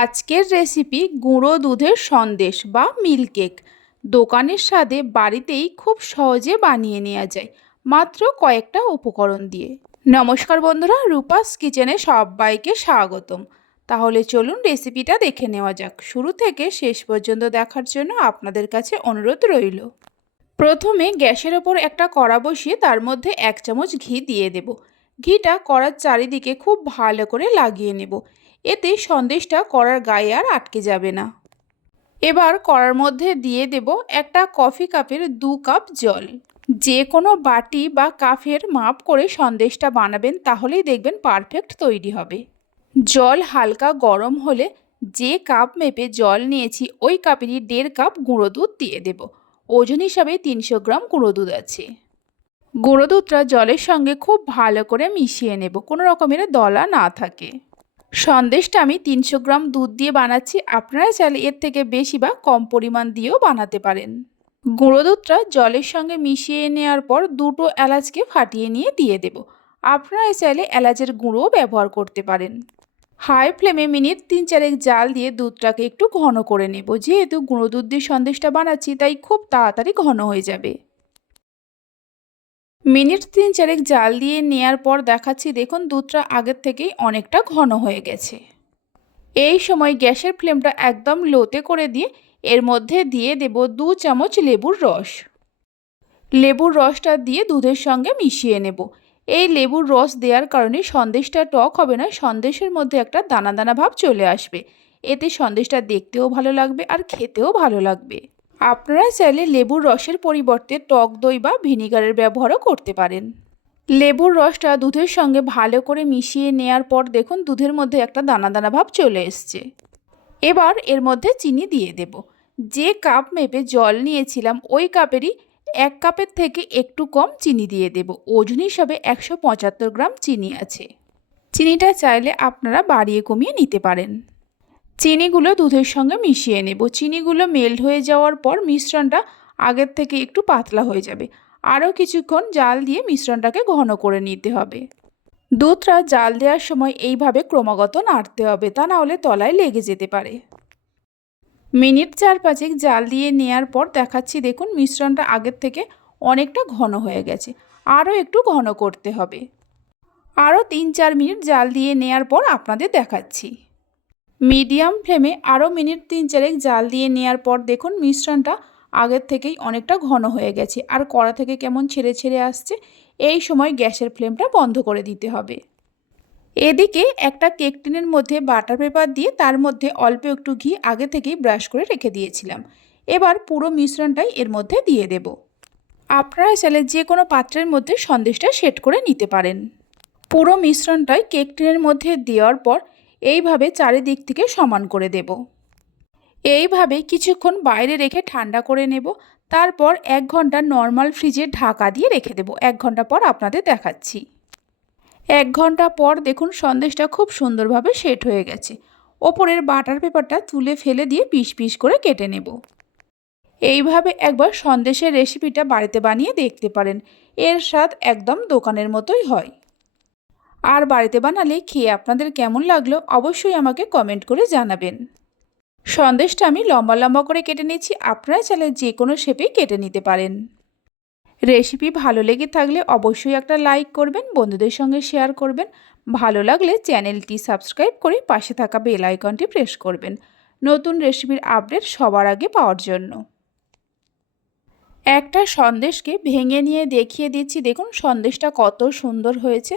আজকের রেসিপি গুঁড়ো দুধের সন্দেশ বা মিল্ক কেক। দোকানের স্বাদে বাড়িতেই খুব সহজে বানিয়ে নেওয়া যায়, মাত্র কয়েকটা উপকরণ দিয়ে। নমস্কার বন্ধুরা, রূপাস কিচেনে সবাইকে স্বাগতম। তাহলে চলুন রেসিপিটা দেখে নেওয়া যাক। শুরু থেকে শেষ পর্যন্ত দেখার জন্য আপনাদের কাছে অনুরোধ রইল। প্রথমে গ্যাসের ওপর একটা কড়া বসিয়ে তার মধ্যে এক চামচ ঘি দিয়ে দেব। ঘিটা কড়ার চারিদিকে খুব ভালো করে লাগিয়ে নেব। এতে সন্দেশটা কড়ার গায়ে আর আটকে যাবে না। এবার কড়ার মধ্যে দিয়ে দেব একটা কফি কাপের দু কাপ জল। যে কোনো বাটি বা কাফের মাপ করে সন্দেশটা বানাবেন, তাহলেই দেখবেন পারফেক্ট তৈরি হবে। জল হালকা গরম হলে যে কাপ মেপে জল নিয়েছি, ওই কাপেরই দেড় কাপ গুঁড়ো দুধ দিয়ে দেব। ওজন হিসাবে তিনশো গ্রাম গুঁড়ো দুধ আছে। গুঁড়ো দুধটা জলের সঙ্গে খুব ভালো করে মিশিয়ে নেব, কোনো রকমের দলা না থাকে। সন্দেশটা আমি তিনশো গ্রাম দুধ দিয়ে বানাচ্ছি। আপনারা চাইলে এর থেকে বেশি বা কম পরিমাণ দিয়েও বানাতে পারেন। গুঁড়ো দুধটা জলের সঙ্গে মিশিয়ে নেওয়ার পর দুটো এলাচকে ফাটিয়ে নিয়ে দিয়ে দেব। আপনারা চাইলে এলাচের গুঁড়োও ব্যবহার করতে পারেন। হাই ফ্লেমে মিনিট তিন চারেক জাল দিয়ে দুধটাকে একটু ঘন করে নেব। যেহেতু গুঁড়ো দুধ দিয়ে সন্দেশটা বানাচ্ছি, তাই খুব তাড়াতাড়ি ঘন হয়ে যাবে। মিনিট তিন চারেক জাল দিয়ে নেয়ার পর দেখাচ্ছি, দেখুন দুধটা আগের থেকেই অনেকটা ঘন হয়ে গেছে। এই সময় গ্যাসের ফ্লেমটা একদম লোতে করে দিয়ে এর মধ্যে দিয়ে দেব দু চামচ লেবুর রস। লেবুর রসটা দিয়ে দুধের সঙ্গে মিশিয়ে নেব। এই লেবুর রস দেওয়ার কারণে সন্দেশটা টক হবে না, সন্দেশের মধ্যে একটা দানা দানা ভাব চলে আসবে। এতে সন্দেশটা দেখতেও ভালো লাগবে আর খেতেও ভালো লাগবে। আপনারা চাইলে লেবুর রসের পরিবর্তে টক দই বা ভিনিগারের ব্যবহারও করতে পারেন। লেবুর রসটা দুধের সঙ্গে ভালো করে মিশিয়ে নেয়ার পর দেখুন দুধের মধ্যে একটা দানা দানা ভাব চলে এসছে। এবার এর মধ্যে চিনি দিয়ে দেব। যে কাপ মেপে জল নিয়েছিলাম, ওই কাপেরই এক কাপের থেকে একটু কম চিনি দিয়ে দেব। ওজন হিসাবে একশো পঁচাত্তর গ্রাম চিনি আছে। চিনিটা চাইলে আপনারা বাড়িয়ে কমিয়ে নিতে পারেন। চিনিগুলো দুধের সঙ্গে মিশিয়ে নেব। চিনিগুলো মেল্ট হয়ে যাওয়ার পর মিশ্রণটা আগের থেকে একটু পাতলা হয়ে যাবে। আরও কিছুক্ষণ জাল দিয়ে মিশ্রণটাকে ঘন করে নিতে হবে। দুধটা জাল দেওয়ার সময় এইভাবে ক্রমাগত নাড়তে হবে, তা না হলে তলায় লেগে যেতে পারে। মিনিট চার পাঁচেক জাল দিয়ে নেয়ার পর দেখাচ্ছি, দেখুন মিশ্রণটা আগের থেকে অনেকটা ঘন হয়ে গেছে। আরও একটু ঘন করতে হবে। আরও তিন চার মিনিট জাল দিয়ে নেয়ার পর আপনাদের দেখাচ্ছি। মিডিয়াম ফ্লেমে আরও মিনিট তিন চারেক জাল দিয়ে নেওয়ার পর দেখুন মিশ্রণটা আগের থেকেই অনেকটা ঘন হয়ে গেছে। আর কড়া থেকে কেমন ছেড়ে ছেড়ে আসছে, এই সময় গ্যাসের ফ্লেমটা বন্ধ করে দিতে হবে। এদিকে একটা কেক টিনের মধ্যে বাটার পেপার দিয়ে তার মধ্যে অল্প একটু ঘি আগে থেকেই ব্রাশ করে রেখে দিয়েছিলাম। এবার পুরো মিশ্রণটাই এর মধ্যে দিয়ে দেব। আপনারা চাইলে যে কোনো পাত্রের মধ্যে সন্দেশটা সেট করে নিতে পারেন। পুরো মিশ্রণটাই কেক টিনের মধ্যে দেওয়ার পর এইভাবে চারিদিক থেকে সমান করে দেব। এইভাবে কিছুক্ষণ বাইরে রেখে ঠান্ডা করে নেব। তারপর এক ঘণ্টা নর্মাল ফ্রিজে ঢাকা দিয়ে রেখে দেব। এক ঘণ্টা পর আপনাদের দেখাচ্ছি। এক ঘণ্টা পর দেখুন সন্দেশটা খুব সুন্দরভাবে সেট হয়ে গেছে। ওপরের বাটার পেপারটা তুলে ফেলে দিয়ে পিস পিস করে কেটে নেব। এইভাবে একবার সন্দেশের রেসিপিটা বাড়িতে বানিয়ে দেখতে পারেন। এর স্বাদ একদম দোকানের মতোই হয়। আর বাড়িতে বানালে খেয়ে আপনাদের কেমন লাগল অবশ্যই আমাকে কমেন্ট করে জানাবেন। সন্দেশটা আমি লম্বা লম্বা করে কেটে নিচ্ছি আপনারা চাইলে যে কোনো শেপেই কেটে নিতে পারেন। রেসিপি ভালো লেগে থাকলে অবশ্যই একটা লাইক করবেন, বন্ধুদের সঙ্গে শেয়ার করবেন। ভালো লাগলে চ্যানেলটি সাবস্ক্রাইব করে পাশে থাকা বেল আইকনটি প্রেস করবেন। নতুন রেসিপির আপডেট সবার আগে পাওয়ার জন্য। একটা সন্দেশকে ভেঙে নিয়ে দেখিয়ে দিচ্ছি। দেখুন সন্দেশটা কত সুন্দর হয়েছে।